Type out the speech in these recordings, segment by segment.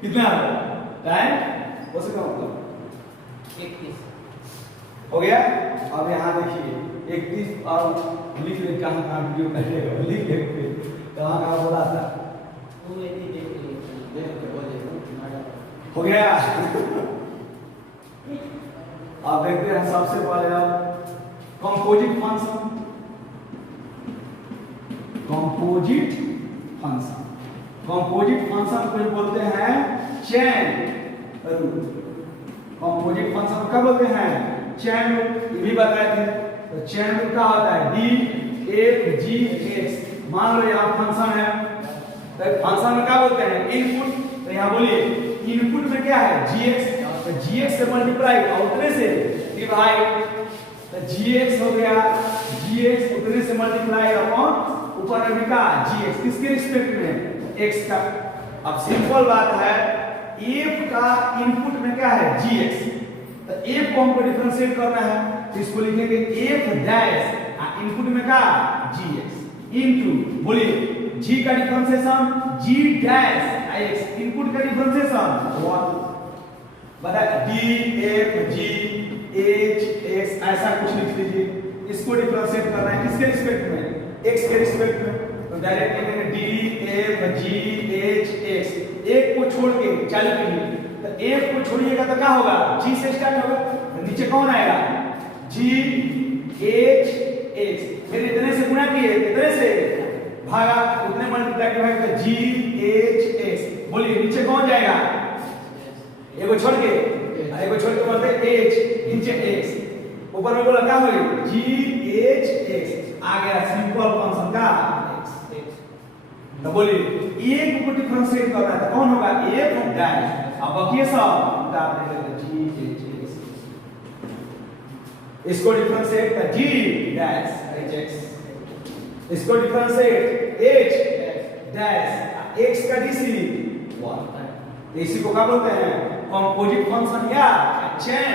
कितना टाइम हो सका मतलब 31 हो गया। अब यहाँ देखिए 31 और लिख ले कहाँ कहाँ वीडियो करेगा लिख ले कहाँ कहाँ बोला था हो गया। अब देखते हैं सबसे पहले अब composite function. Composite function composite function को बोलते हैं चेन रूल। कंपोजिट फंक्शन क्या बोलते हैं? Chain rule. ये भी बताए थे। तो चेन रूल क्या होता है? D F G x. मान लो यहाँ फंक्शन है तो फंक्शन में क्या बोलते हैं? इनपुट। तो यहाँ बोलिए इनपुट में क्या है? जी एक्स। तो जी एक्स से मल्टीप्लाई और उतने से डिवाइड। तो जी एक्स हो गया जी एक्स उतने से मल्टीप्लाई अपॉन ऊपर में का जी एक्स किसके रिस्पेक्ट में? एक्स का। अब सिंपल बात है एफ का इनपुट में क्या है? जी एक्स। तो एफ को हमको डिफरेंशिएट करना है तो इसको लिखेंगे एफ डैश इनपुट में का जी एक्स इनटू बोलिए जी का डिफरेंशिएशन जी डैश एक्स इनपुट का डिफरेंशिएशन 1 बता D F G H x ऐसा कुछ लिख लीजिए। इसको डिफरेंशिएट करना है किसके रिस्पेक्ट में? एक्स के रिस्पेक्ट में। तो डायरेक्ट लिखेंगे D F G H x. एक को छोड़ के चालू कीजिए तो एफ को छोड़िएगा तो क्या होगा? जी से स्टार्ट होगा तो नीचे कौन आएगा? जी एच एक्स। फिर इतने से गुणा किए इतने से भागा उतने मल्टीप्लाई डिवाइड तो जी एच एक्स। बोलिए नीचे कौन जाएगा? एगो छोड़ के बोलते एच नीचे एक्स ऊपर में बोला क्या होगी? जी एच एक्स आ गया सिंपल फंक्शन का एक्स। तो बोलिए एक को डिफरेंशिएट करना है तो कौन होगा? F dash. अब बाकी सब उतार देंगे जी एच एक्स। इसको डिफरेंशिएट कर जी डैश एच एक्स। इसको डिफरेंशिएट एच डैश एक्स का डीसी 1। इसी को क्या बोलते हैं? कंपोजिट फंक्शन या चेन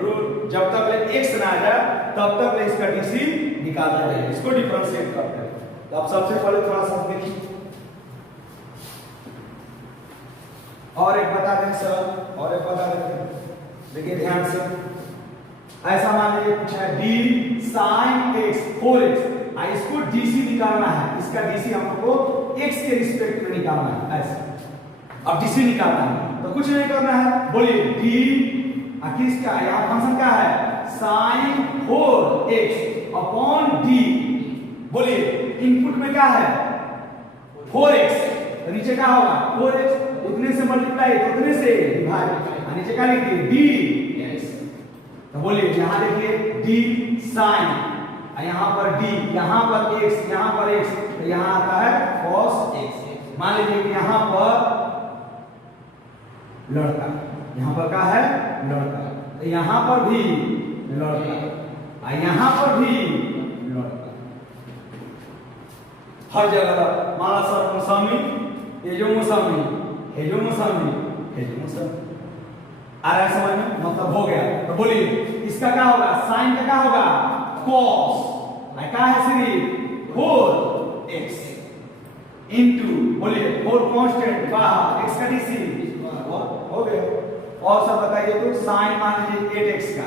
रूल। जब तक एक्स ना आ जाए तब तक इसका डीसी निकालते रहेंगे। इसको डिफरेंशिएट करते हैं। तो अब सबसे पहले थोड़ा सा देखिए और एक बता दें सर और एक बता दें। देखिए ध्यान से ऐसा मान लीजिए पूछा है डी साइन एक्स 4x। इसको डीसी निकालना है। इसका डीसी हमको एक्स के रिस्पेक्ट में निकालना है ऐसा। अब डीसी निकालना है तो कुछ नहीं करना है। बोलिए डी किसका यहाँ फंक्शन क्या है? Sine 4x upon D. बोलिए इनपुट में क्या है? 4x तो नीचे क्या होगा? 4x उतने से मल्टीप्लाई तो उतने से डिवाइड नीचे क्या लिखिए? D x. तो बोलिए यहाँ देखिए डी साइन यहाँ पर डी यहाँ पर x यहाँ पर x तो यहाँ आता है cos x। मान लीजिए कि यहाँ पर लड़का यहाँ पर क्या है? लड़का। तो यहाँ पर भी लड़का यहाँ पर भी लड़का। हर जगह माना सर मौसमी ये जो मौसमी है जो मौसमी है जो मौसमी आ रहा है समझ में? मतलब हो गया। तो बोलिए इसका क्या होगा? साइन का क्या होगा? cos क्या है सिर्फ 4x इनटू बोलिए 4 कांस्टेंट बाहर x का डीसी हो गया। और सब बताइए तो साइन मान लीजिए 8x का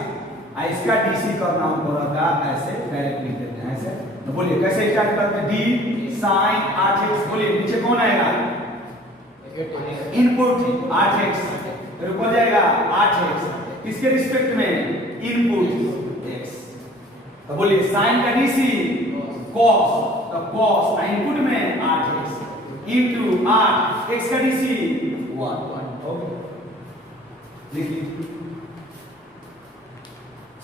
इसका डीसी करना हमको रहता ऐसे डायरेक्ट लिख देते हैं ऐसे। तो बोलिए कैसे स्टार्ट करते हैं? D sine 8x। बोलिए नीचे कौन आएगा? इनपुट 8x ऊपर जाएगा 8x किसके रिस्पेक्ट में? Input x। तो बोलिए साइन का डीसी cos तो cos इनपुट में 8x इनटू 8 x का डीसी 1। लिख लीजिए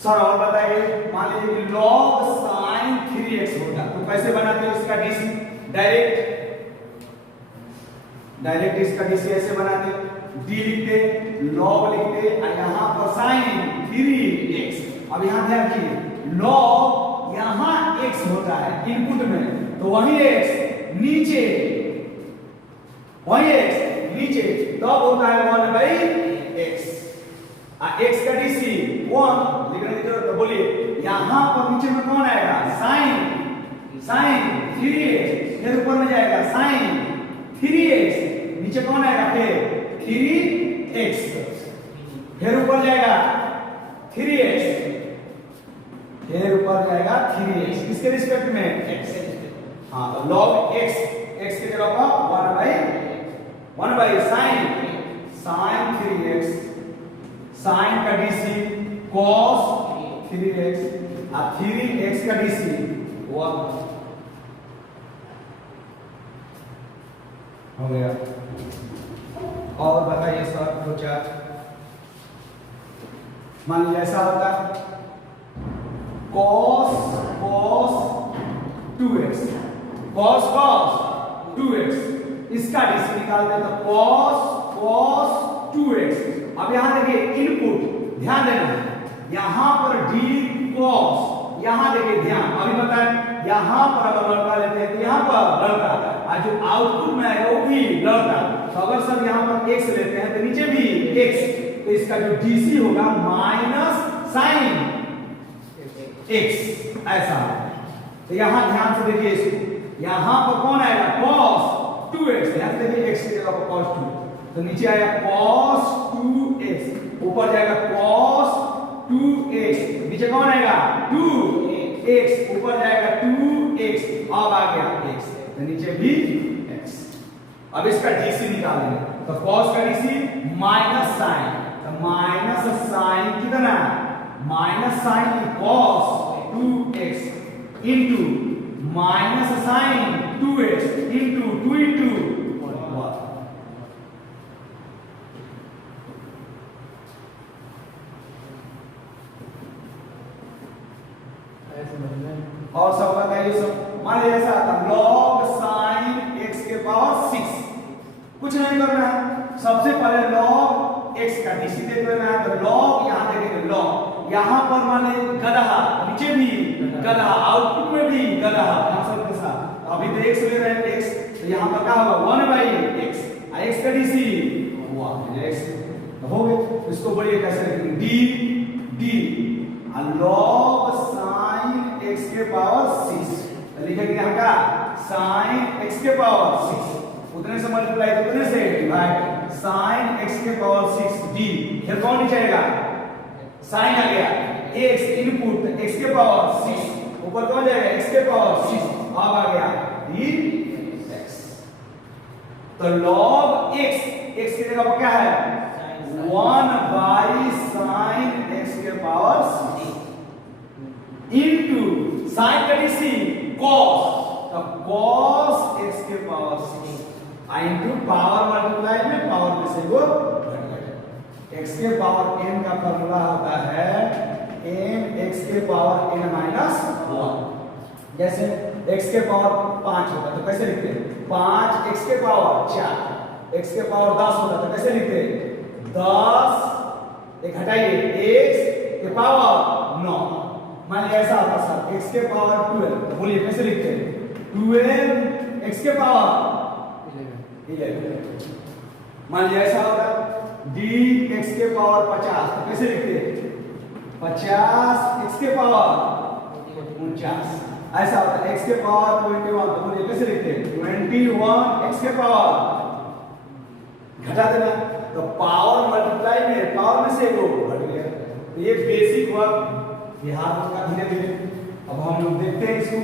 सर। और बताइए मान लीजिए कि log sin 3x होगा तो कैसे बनाते हो इसका डीसी? डायरेक्ट इसका डीसी ऐसे बनाते डी लिखते log लिखते यहाँ पर sin 3x। अब यहाँ ध्यान रखिए log यहाँ x होता है इनपुट में तो वही x नीचे तब होता है 1/x। x का डीसी 1 लिखने की जरूरत। तो बोलिए यहाँ पर नीचे में कौन आएगा? साइन 3x, फिर ऊपर में जाएगा साइन 3x, नीचे कौन आएगा फिर 3x, फिर ऊपर जाएगा 3x, फिर ऊपर जाएगा 3x, किसके रिस्पेक्ट में x। हाँ तो log x, x की जगह पर 1 by sin 3x, sin का dc cos 3x और 3x का dc 1 हो गया। और बताइए सर दो चार, मान लीजिए ऐसा होता cos 2x, cos 2x, इसका dc निकालते हैं तो cos 2x। अब यहां देखिए इनपुट ध्यान देना, यहां पर d cos, यहां देखिए ध्यान, अभी बताएं यहां पर अगर लड़का लेते हैं तो यहां पर लड़का, और जो आउटपुट में आएगा वो भी लड़का। तो अगर सब यहां पर x लेते हैं तो नीचे भी x, तो इसका जो dc होगा माइनस साइन x, ऐसा। तो यहां ध्यान से देखिए इसको, यहां पर कौन आएगा cos 2x, यहां देखिए x की जगह पर cos 2, तो नीचे आएगा cos 2x, ऊपर जाएगा cos 2x, नीचे कौन आएगा 2x, ऊपर जाएगा 2x, अब आ गया x, तो नीचे भी x। अब इसका dc निकालेंगे तो cos का dc माइनस साइन, तो माइनस साइन कितना, minus sine cos 2x into minus sine 2x into 2 into 1। और सब बताइए सब, मान लीजिए ऐसा आता log sin x के पावर 6, कुछ नहीं करना है, सबसे पहले log x का dc देख लेना है। तो log यहां देखेंगे log, यहां पर मान लीजिए गधा, नीचे भी गधा, आउटपुट में भी गधा, सब के साथ अभी तो x ले रहे हैं x, तो यहां पर क्या होगा 1 by x, x का dc 1 x, तो हो गए। इसको बढ़िए कैसे लिखेंगे d log sin x के पावर 6, लिखेंगे यहां का sin x के पावर 6, उतने से मल्टीप्लाई उतने से डिवाइड, sin x के पावर 6 d, फिर कौन नीचे आएगा sin आ गया, x इनपुट x के पावर 6, ऊपर कौन जाएगा x के पावर 6, अब आ गया dx। तो log x, x की जगह पर क्या है 1 by sin x के पावर 6 इंटू साइन का dc cos, तो cos x के पावर 6 इंटू पावर मल्टीप्लाई में पावर में से वो x के पावर n का फॉर्मूला होता है n x के पावर n माइनस 1। जैसे x के पावर 5 होता तो कैसे लिखते हैं 5 x के पावर 4, x के पावर 10 होता तो कैसे लिखते हैं 10, एक हटाइए x के पावर 9। मान लीजिए ऐसा होता सर x के पावर 12, तो बोलिए कैसे लिखते हैं 12 x के पावर 11। मान लीजिए ऐसा होता d x के पावर 50, तो कैसे लिखते हैं 50 x के पावर 49। ऐसा होता है x के पावर 21, तो बोलिए कैसे लिखते हैं 21 x के पावर, घटा देना, तो पावर मल्टीप्लाई में पावर में से वो घट गया। तो ये बेसिक वर्क बिहार का धीरे धीरे अब हम लोग देखते हैं इसको,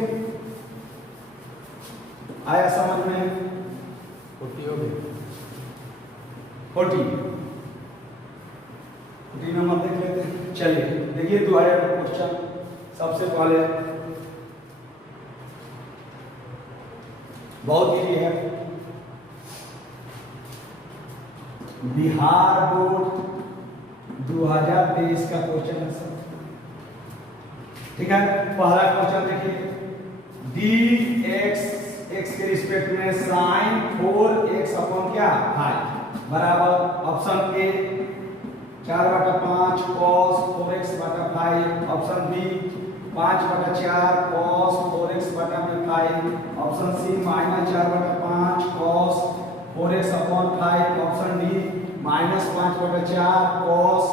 आया समझ में 40 हो गया 40 नंबर देख लेते हैं। चलिए देखिए 2000 का क्वेश्चन सबसे पहले बहुत इजी है, बिहार बोर्ड 2023 का क्वेश्चन है सर, ठीक है। पहला क्वेश्चन देखिए dx x के रिस्पेक्ट में sin 4x अपॉन क्या 5 बराबर ऑप्शन ए 4/5 cos 4x बटा 5, ऑप्शन बी 5/4 cos 4x बटा 5, option C -4/5 cos 4x upon 5, option D -5/4 cos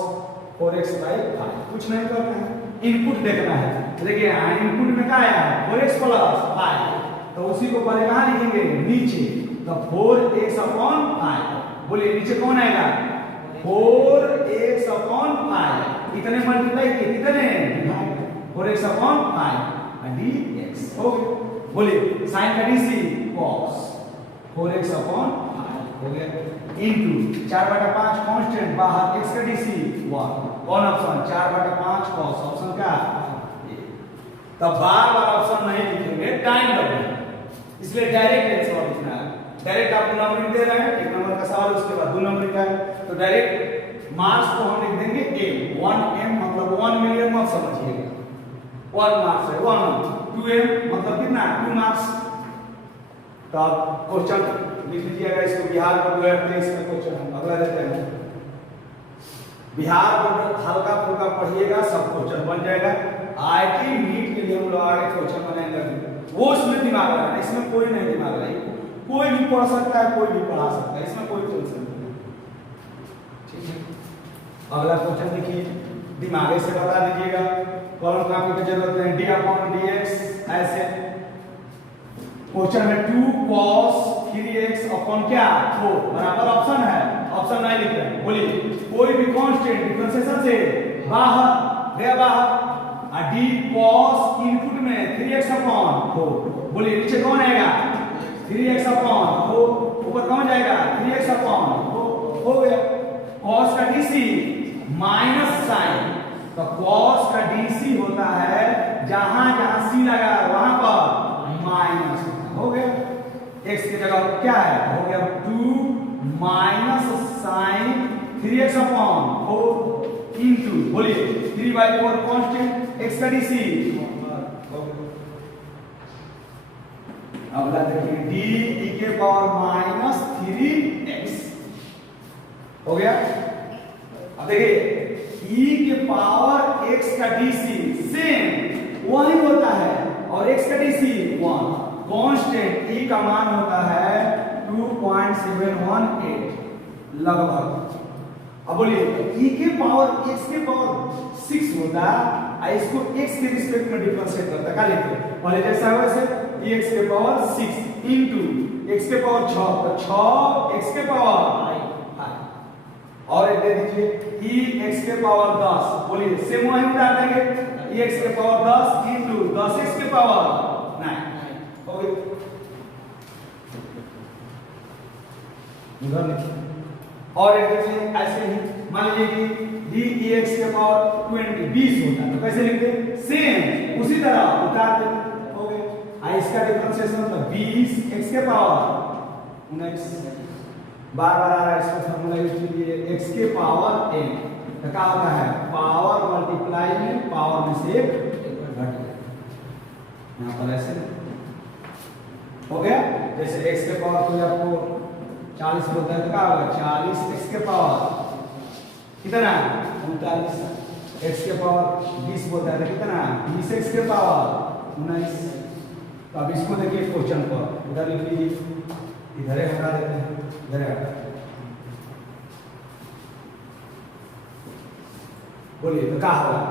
4x/5। कुछ नहीं करना है, इनपुट देखना है। देखिए इनपुट में क्या आया 4x प्लस 5, तो उसी को पहले कहाँ लिखेंगे नीचे, तो 4x अपॉन 5। बोलिए नीचे कौन आएगा 4x अपॉन 5, इतने मल्टीप्लाई किए कितने 4x अपॉन 5 dx हो गया। बोलिए साइन का dc cos 4x अपॉन 5 हो गया इनटू 4/5 कांस्टेंट बाहर x का dc 1, कौन ऑप्शन 4/5 cos, ऑप्शन क्या तब बार-बार ऑप्शन नहीं लिखेंगे, टाइम लगेगा, इसलिए डायरेक्ट आंसर लिखना है। डायरेक्ट आपको नंबरिंग दे रहे हैं, एक नंबर का सवाल उसके बाद 2 नंबर का है, तो डायरेक्ट मार्क्स को हम लिख देंगे m 1m मतलब 1 मिलियन मत समझिएगा, 1 मार्क्स है 1, 2m मतलब कितना 2 मार्क्स। तो आप क्वेश्चन लिख लीजिएगा, इसको बिहार बोर्ड 2023 का क्वेश्चन अगला देते हैं। बिहार बोर्ड हल्का फुल्का पढ़िएगा, सब क्वेश्चन बन जाएगा। आईटी नीट के लिए हम लोग आगे क्वेश्चन बनाएंगे, वो इसमें दिमाग लगाना, इसमें कोई नहीं दिमाग लगाएगा, कोई भी पढ़ सकता है, कोई भी पढ़ा सकता है, इसमें कोई टेंशन नहीं। ठीक है अगला क्वेश्चन देखिए, दिमाग से बता दीजिएगा, कॉलम कॉपी की जरूरत है, d अपॉन dx ऐसे क्वेश्चन में 2 cos 3x अपॉन क्या 4 बराबर ऑप्शन है, ऑप्शन नहीं लिख रहे हैं। बोलिए कोई भी कांस्टेंट डिफरेंशिएशन से बाहर गया बाहर, d cos इनपुट में 3x अपॉन 4, बोलिए नीचे कौन आएगा 3x अपॉन 4, ऊपर कौन जाएगा 3x अपॉन 4 हो गया। cos का dc माइनस साइन, तो cos का dc होता है जहां जहां c लगा वहां पर माइनस हो गया, x की जगह क्या है हो गया 2 minus sign 3x upon 4 into बोलिए 3/4 कांस्टेंट x का dc। अगला देखिए d e के पावर माइनस 3x हो गया। अब देखिए e के पावर x का dc सेम वही होता है और x का dc 1, कांस्टेंट e का मान होता है 2.718 लगभग। अब बोलिए e के पावर x के पावर 6 होता है, इसको x के रिस्पेक्ट में डिफरेंशिएट करता है, क्या लिखते हैं पहले जैसा है वैसे x के पावर 6 इनटू x के पावर 6, तो 6 x के पावर 5 और एक दे दीजिए e x के पावर 10, बोलिए सेम वही उठा देंगे e x के पावर 10 इनटू 10x के पावर 9 हो गया। उधर लिखिए और एक देखिए ऐसे ही मान लीजिए कि dx के पावर 20 होता है, तो कैसे लिखते सेम उसी तरह उतार देते हो गया। इसका डिफरेंशिएशन मतलब 20 x के पावर 19, बार-बार आ रहा है इसको फार्मूला यूज कीजिए x के पावर n, तो क्या होता है पावर मल्टीप्लाई में पावर में से एक घट गया, यहां पर ऐसे हो गया। जैसे x के पावर कोई आपको 40 बोलता है तो क्या होगा 40 x के पावर कितना 39, x के पावर 20 बोलता है तो कितना 20 x के पावर 19। तो अब इसको देखिए क्वेश्चन पर उधर लिख लीजिए, इधर हटा देते हैं, इधर हटा बोलिए तो क्या होगा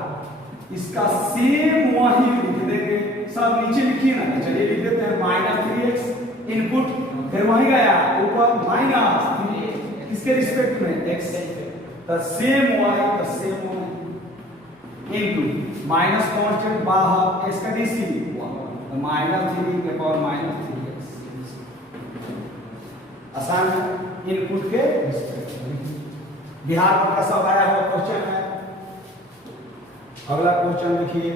इसका सेम वही लिख देंगे, सब नीचे लिखिए ना, चलिए लिख देते हैं -3x इनपुट, फिर वही गया ऊपर माइनस किसके रिस्पेक्ट में x, तो सेम y तो same y into minus constant बाहर x का dc तो -3 के पावर -3x, आसान इनपुट के रिस्पेक्ट में। बिहार बोर्ड का सब आया हुआ क्वेश्चन है। अगला क्वेश्चन देखिए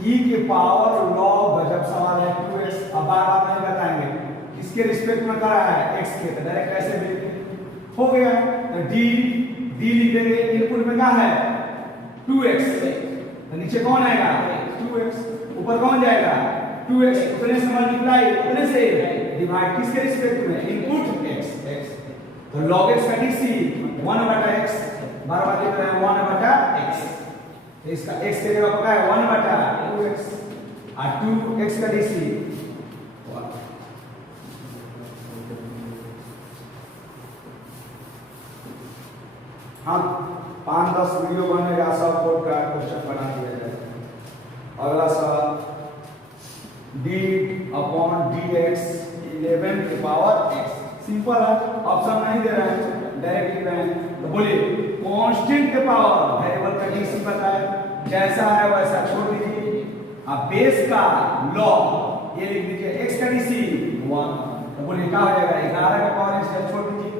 e के पावर log, जब सवाल है 2x, अब बार-बार नहीं बताएंगे किसके रिस्पेक्ट में करा है x के, तो डायरेक्ट कैसे भी हो गया, तो d लिख देंगे, इनपुट में क्या है 2x, तो नीचे कौन आएगा 2x, ऊपर कौन जाएगा 2x, उतने से मल्टीप्लाई उतने से डिवाइड किसके रिस्पेक्ट में इनपुट x, तो log x का dc 1/x, बार-बार लिख रहे हैं 1/x, तो इसका x के जगह पका है 1/2x और 2x का dc 1। हाँ 5-10 वीडियो बनेगा, सब बोर्ड का क्वेश्चन बना दिया जाएगा। सा d अपॉन dx 11 के पावर x। सिंपल है, ऑप्शन नहीं दे रहे हैं, डायरेक्ट लिख रहे हैं। तो बोलिए कांस्टेंट के पावर वेरिएबल का डीसी बताए, जैसा है वैसा छोड़ दीजिए। अब बेस का लॉग ये लिख दीजिए, x का डीसी 1। तो बोलिए क्या हो जाएगा, 11 का पावर x छोड़ दीजिए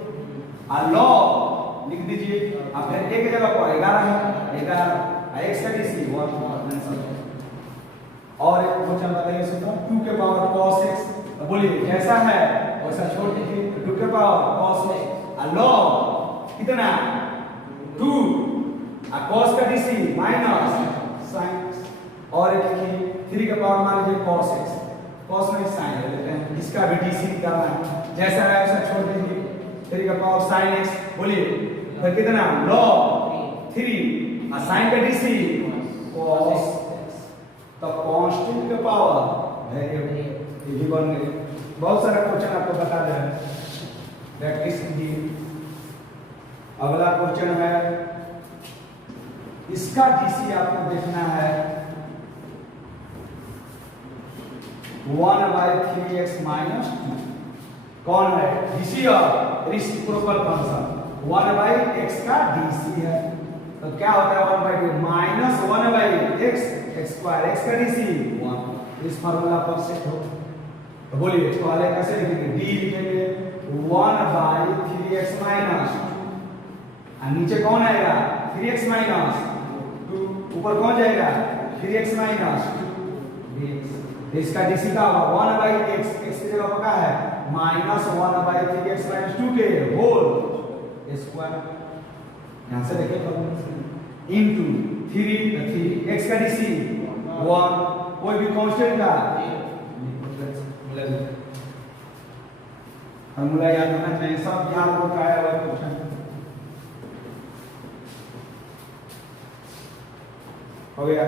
और लॉग लिख दीजिए। अब फिर एक जगह पर 11 है, 11 x का डीसी 1 आंसर। और एक क्वेश्चन बताइए सुनो, 2 के पावर cos x। तो बोलिए जैसा है वैसा छोड़ दीजिए, 2 के पावर cos x और लॉग कितना 2 और cos का डीसी माइनस sin। और एक लिखिए 3 के पावर मान लीजिए cos x, cos में sin ले लेते हैं, इसका भी डीसी निकालना है, जैसा है वैसा छोड़ दीजिए। 3 का पावर sin x, बोलिए फिर कितना log 3 और sin का डीसी cos x। तो कांस्टेंट का पावर वेरिएबल ये भी बन गए। बहुत सारा क्वेश्चन आपको बता दे रहे हैं, प्रैक्टिस कीजिए। अगला क्वेश्चन है, इसका डीसी आपको देखना है 1/3x - 2। कौन है डीसी और रेसिप्रोकल फंक्शन 1/x का डीसी है। तो क्या होता है 1/2 माइनस 1/x x² x का डीसी 1। इस फार्मूला पर सेट हो। तो बोलिए पहले कैसे लिखेंगे, d लिखेंगे 1/3x - 2 और नीचे कौन आएगा 3x - 2, ऊपर कौन जाएगा 3x - 2 इसका डीसी का होगा 1/x, x की जगह पर क्या है -1/3x - 2 के होल स्क्वायर। यहां से देखिए इनटू 3 x का डीसी 1, कोई भी कांस्टेंट का फॉर्मूला याद होना चाहिए, सब याद रखा है वह क्वेश्चन। हो गया।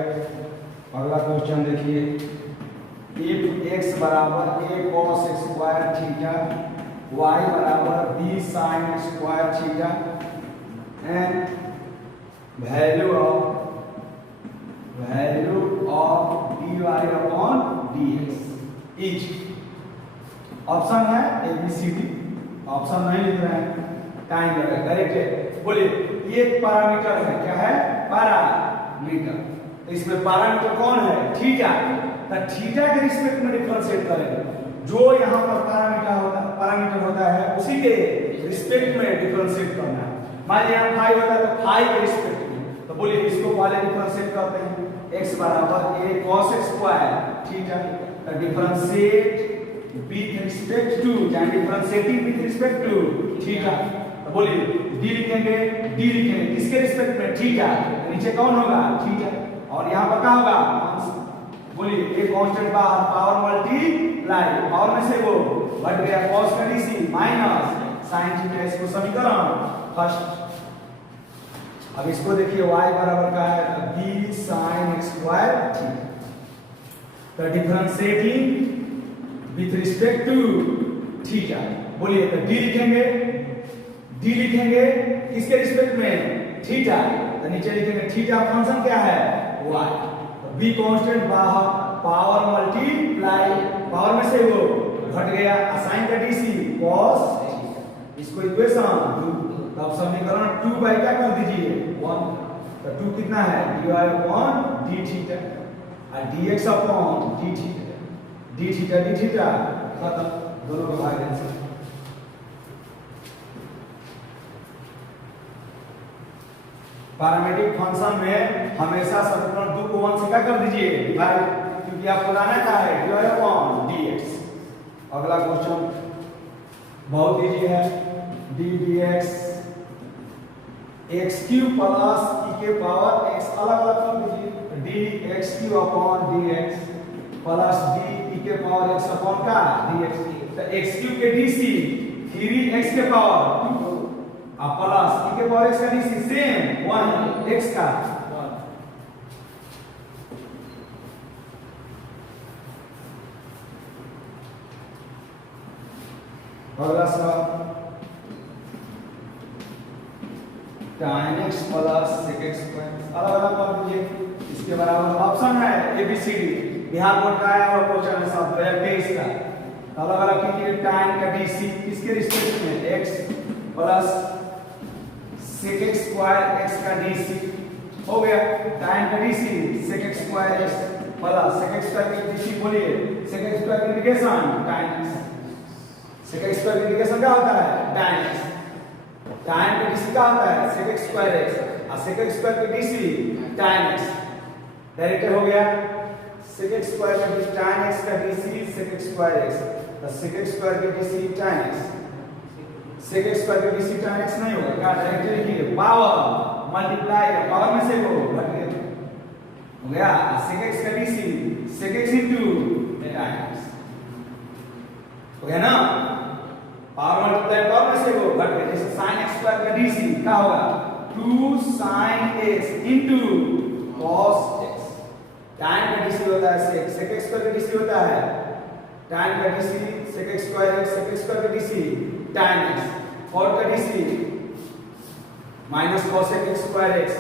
अगला क्वेश्चन देखिए, if x बराबर a cos x square theta, y बराबर b sin x square theta and value of dy upon dx each। Option है A B C D, option नहीं लिख रहे हैं, टाइम लगेगा, डायरेक्ट है। बोलिए ये एक पैरामीटर है, क्या है पैरामीटर। तो इसमें पैरामीटर कौन है थीटा। तो थीटा के रिस्पेक्ट में डिफरेंशिएट करेंगे, जो यहाँ पर पैरामीटर होता है उसी के रिस्पेक्ट में डिफरेंशिएट करना है। मान लीजिए यहाँ फाई होता है तो फाई के रिस्पेक्ट में, तो बोलिए इसको पहले डिफरेंशिएट करते हैं, x बराबर a cos x square theta. तो डिफरेंशिएट with respect to, यानी differentiating with respect to theta. तो बोलिए d लिखेंगे, d लिखेंगे किसके रिस्पेक्ट में थीटा, नीचे कौन होगा थीटा और यहाँ पर क्या होगा बोलिए एक कांस्टेंट बाहर पावर मल्टीप्लाई, पावर में से वो बढ़ गया cos का डीसी माइनस sin थीटा। इसको समीकरण फर्स्ट। अब इसको देखिए y बराबर का है b sin x square theta. तो differentiating with respect to theta, बोलिए तो d लिखेंगे किसके रिस्पेक्ट में थीटा। तो नीचे लिखेंगे थीटा फंक्शन क्या है y, तो b कांस्टेंट बाहर पावर मल्टीप्लाई, पावर में से वो घट गया sin का डीसी cos थीटा। इसको इक्वेशन 2। तो अब समीकरण 2 बाय क्या कर दीजिए 1। तो 2 कितना है dy अपॉन d थीटा और dx upon d theta, d theta खत्म, दोनों का भाग आंसर। पैरामीट्रिक फंक्शन में हमेशा समीकरण 2 को 1 से क्या कर दीजिए डिवाइड, क्योंकि आपको लाना क्या है dy अपॉन dx। अगला क्वेश्चन बहुत इजी है, d dx x³ plus e के पावर x अलग अलग कर दीजिए, d x³ upon dx plus d e के पावर x अपॉन का dx। तो x³ के dc 3x के पावर 2 और प्लस e के पावर x का dc सेम 1 x का। अगला सवाल tan x plus sec x square अलग अलग कर दीजिए। इसके बराबर ऑप्शन है ABCD। बिहार बोर्ड का आया हुआ क्वेश्चन है साहब 2023 का। अलग अलग कीजिए। tan का DC किसके रिस्पेक्ट में x plus sec x square x का DC हो गया। tan का DC sec x square x plus sec x square का DC बोलिए sec x स्क्वायर की integration tan x। sec x square की इंटीग्रेशन क्या होता है tan x। tan का DC क्या होता है sec x स्क्वायर x और sec x स्क्वायर का DC tan x। डायरेक्ट हो गया sec x स्क्वायर का tan x का DC sec x square x तो sec x स्क्वायर का DC tan x। sec x square का DC tan x नहीं होगा क्या डायरेक्ट लिखिए पावर मल्टीप्लाई पावर में से को घट गया हो गया sec x का DC sec x into tan x हो गया ना। पावर मल्टीप्लाई पावर में से को घट गया जैसे sin x स्क्वायर का DC क्या होगा 2 sin x into cos x। tan का DC होता है sec x स्क्वायर का DC होता है tan का DC sec x square x sec x square का DC tan x और का DC minus cos x square x।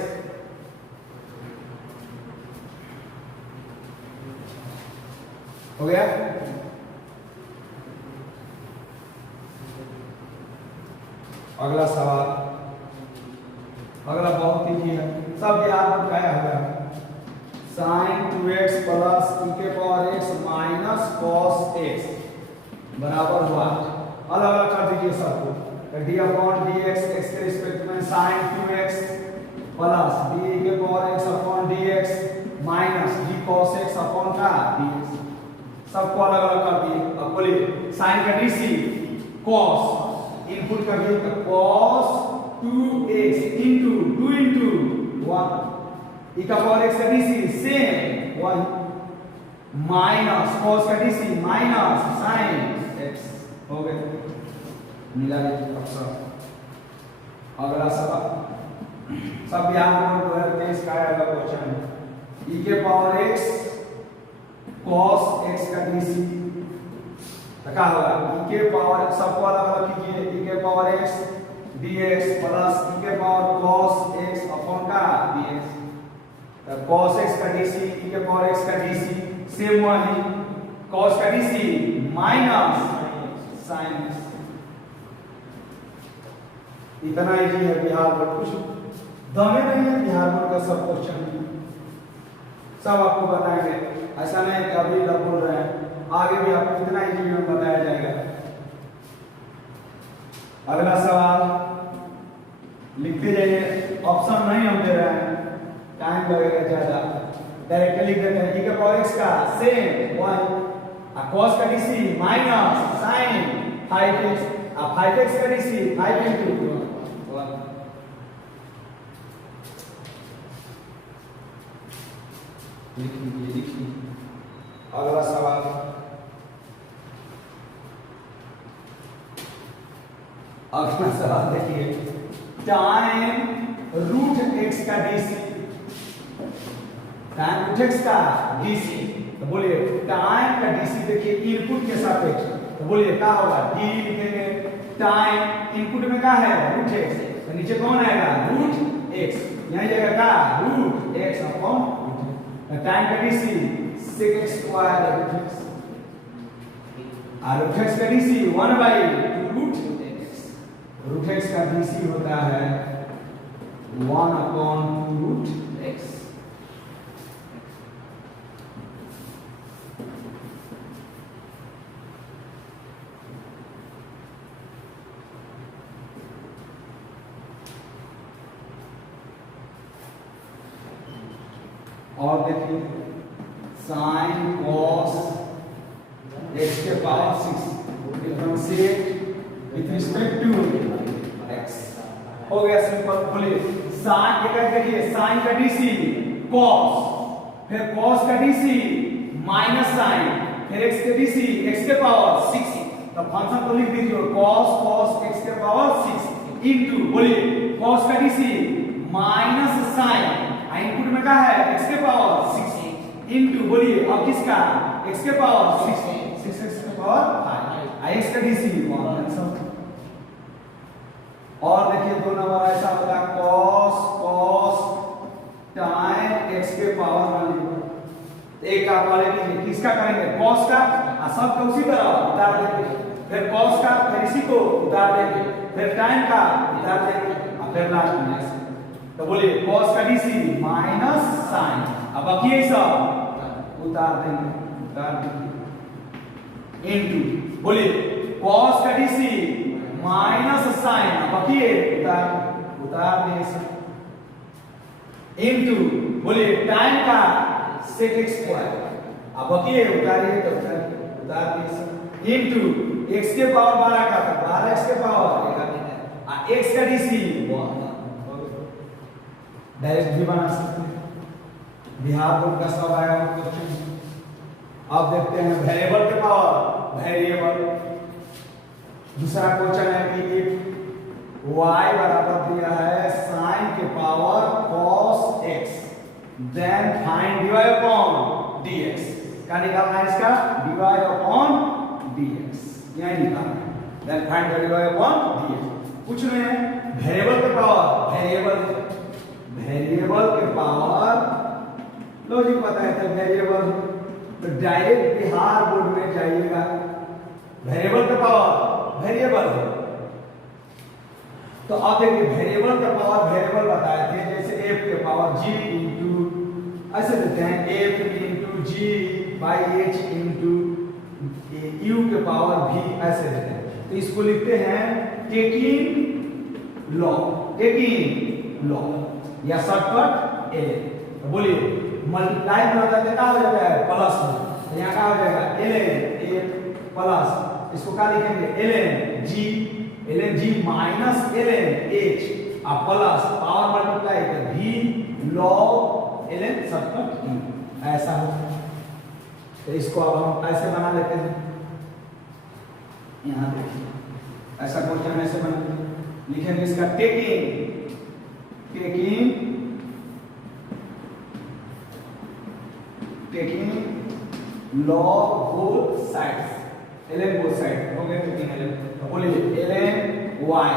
हो गया। अगला सवाल अगला बहुत इजी है सब याद रखाया हुआ है। sin 2x प्लस e के power x minus cos x बराबर हुआ अलग अलग कर दीजिए सबको d अपॉन dx x के रिस्पेक्ट में sin 2x प्लस d के power x upon dx minus d cos x upon का dx सबको अलग अलग कर दिए। अब बोलिए sin का dc cos इनपुट का भी cos 2x into 2 into 1 e का पावर x का dc सेम 1 माइनस cos का dc माइनस sin x हो गया। मिला लीजिए अक्सर। अगला सवाल सब याद रखो 2023 का आएगा क्वेश्चन है e के पावर x cos x का dc क्या होगा e के पावर सबको अलग अलग कीजिए e के power x dx plus e के पावर cos x अपॉन का dx तो cos x का dc e के पावर x का dc सेम वही cos का dc माइनस sin x। इतना इजी है बिहार बोर्ड कुछ दमे नहीं है बिहार बोर्ड का सब क्वेश्चन सब आपको बताएंगे ऐसा नहीं कि अभी लोग बोल रहे हैं आगे भी आपको इतना इजी में बताया जाएगा। अगला सवाल लिखते जाइए ऑप्शन नहीं हम दे रहे हैं टाइम लगेगा ज्यादा डायरेक्ट लिख देते हैं e के पावर x का सेम 1 cos का dc minus sin 5x 5x का dc 5 into 1 लिखिए। अगला सवाल देखिए टाइम रूट x का dc टाइम रूट x का dc तो बोलिए टाइम का dc देखिए इनपुट के सापेक्ष तो बोलिए क्या होगा d लिखेंगे टाइम इनपुट में क्या है रूट x तो नीचे कौन आएगा रूट x यहां जाएगा क्या रूट x अपॉन टाइम का dc sec x square root x और रूट x का dc 1 by root x root x का dc होता है 1 अपॉन रूट x। और देखिए sin cos x के power 6 differentiate with respect to x हो गया सिंपल। बोलिए sin ये कहते देखिए sin का dc cos फिर cos का dc माइनस sin फिर x के dc x के पावर 6 तो फंक्शन को लिख दीजिए cos x के पावर 6 इनटू बोलिए cos का dc माइनस sin इनपुट में क्या है x के पावर 6 इनटू बोलिए अब किसका x के पावर 6 x के पावर 5 x का dc 1 और देखिए 2 नंबर ऐसा होता है cos टाइम x के पावर मान लीजिए एक का वाले कीजिए, किसका करेंगे cos का, सब को उसी तरह उतार देंगे, फिर cos का, फिर इसी को उतार देंगे, फिर tan का उतार देंगे, और फिर लास्ट में ऐसे। तो बोलिए cos का dc माइनस sin, अब बाकी ये सब उतार देंगे इनटू, बोलिए cos का dc माइनस sin, अब बाकी ये उतार देंगे सब इनटू, बोलिए tan का sec x स्क्वायर, अब बाकी ये उतारिए तो उतार देंगे इनटू x के पावर 12 का, तो 12x के पावर x का dc डायरेक्ट भी बना सकते हैं, बिहार बोर्ड का सब आया क्वेश्चन। अब देखते हैं वेरिएबल के पावर वेरिएबल। दूसरा क्वेश्चन है कि y बराबर दिया है sin के power cos x, then find dy upon dx, क्या निकालना है इसका dy अपॉन dx, यही निकालना है, then find dy upon dx। पूछ रहे हैं वेरिएबल के पावर वेरिएबल के पावर, लॉजिक पता है तो वेरिएबल, तो डायरेक्ट बिहार बोर्ड में जाइएगा, वेरिएबल के पावर वेरिएबल है, तो आप देखिए वेरिएबल का पावर वेरिएबल बताए थे, जैसे f के पावर g इंटू, ऐसे देते हैं f into g by h into u के पावर v, ऐसे देते हैं। तो इसको लिखते हैं टेकिंग लॉग या शॉर्टकट a। तो बोलिए मल्टीप्लाई कर देते क्या हो जाता है प्लस में, तो यहाँ क्या हो जाएगा ln a प्लस, इसको क्या लिखेंगे ln g minus ln h, अब प्लस पावर मल्टीप्लाई कर v log ln shortcut e, ऐसा होता है। तो इसको अब हम ऐसे बना लेते हैं, यहाँ देखिए ऐसा क्वेश्चन ऐसे बना लिखेंगे, इसका taking log both sides, ln both sides हो गए, टेकिंग ln, तो बोलिए ln y,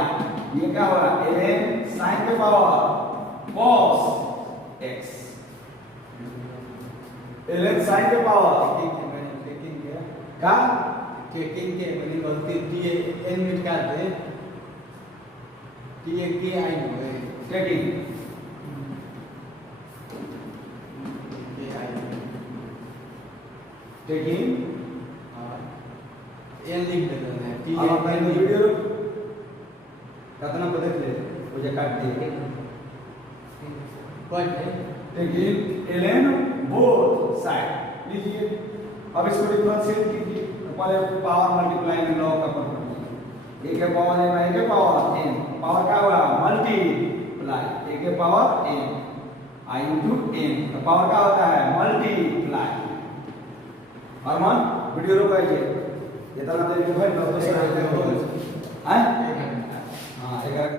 ये क्या हो रहा है ln sin के power cos x, ln sin के पावर टेकिंग का टेकिंग के मैंने गलती टी एन में क्या थे टी एक के आई हो गए टेकिंग एन लिख देते हैं टी अब एक अपना वीडियो कितना पता चले मुझे काट दिए टेकिंग ln बोथ साइड लीजिए। अब इसको डिफरेंशिएट कीजिए, पहले पावर मल्टीप्लाई में लॉग का पढ़, a के पावर n a के पावर n, पावर क्या हुआ मल्टीप्लाई, a के power n i into n, तो पावर क्या होता है मल्टीप्लाई। और मन वीडियो रोकाइए, ये तरह तरीके से 9 से हां